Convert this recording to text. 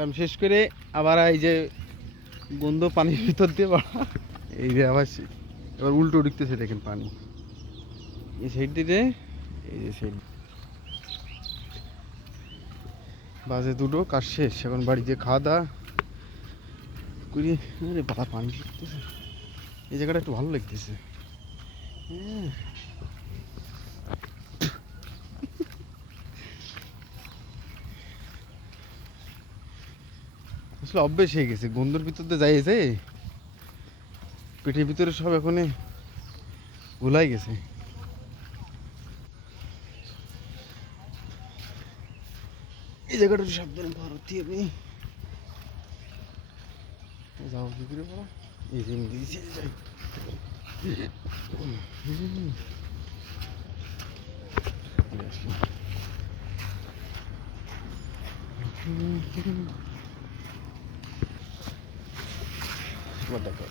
কাম শেষ করে আবার এই যে গন্ধ পানির ভিতর দিয়ে বাড়া এই যে আবার এবার উল্টো ঢুকতেছে দেখেন পানি এই সাইড দিয়ে এই যে সাইড বাজে দুটো কাজ শেষ এখন বাড়িতে খাওয়া দাওয়া করি। আরে বাবা পানি ঢুকতেছে এই জায়গাটা একটু ভালো লাগতেছে। হ্যাঁ আসলে অভ্যেস হয়ে গেছে গন্ধর ভিতর দিয়ে যাইছে পেটের ভিতরে সব এখন গুলাই গেছে। এই জায়গাটা একটু সাবধানে ভারতী আমি যাও কি করে বলা এই যে দিয়েছি যাই দেখো